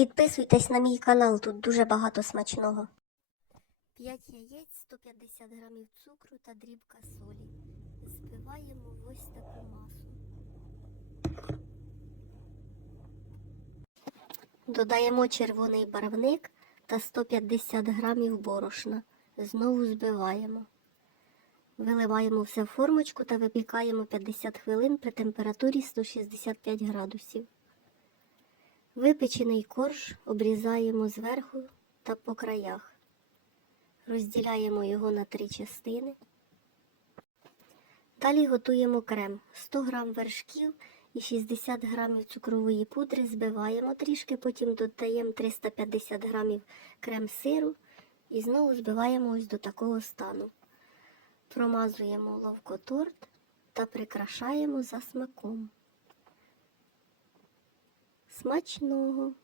Підписуйтесь на мій канал, тут дуже багато смачного. 5 яєць, 150 грамів цукру та дрібка солі. Збиваємо в ось таку масу. Додаємо червоний барвник та 150 грамів борошна. Знову збиваємо. Виливаємо все в формочку та випікаємо 50 хвилин при температурі 165 градусів. Випечений корж обрізаємо зверху та по краях. Розділяємо його на три частини. Далі готуємо крем 100 г вершків і 60 г цукрової пудри збиваємо трішки, потім додаємо 350 г крем-сиру і знову збиваємо ось до такого стану. Промазуємо ловкоторт та прикрашаємо за смаком. Смачного!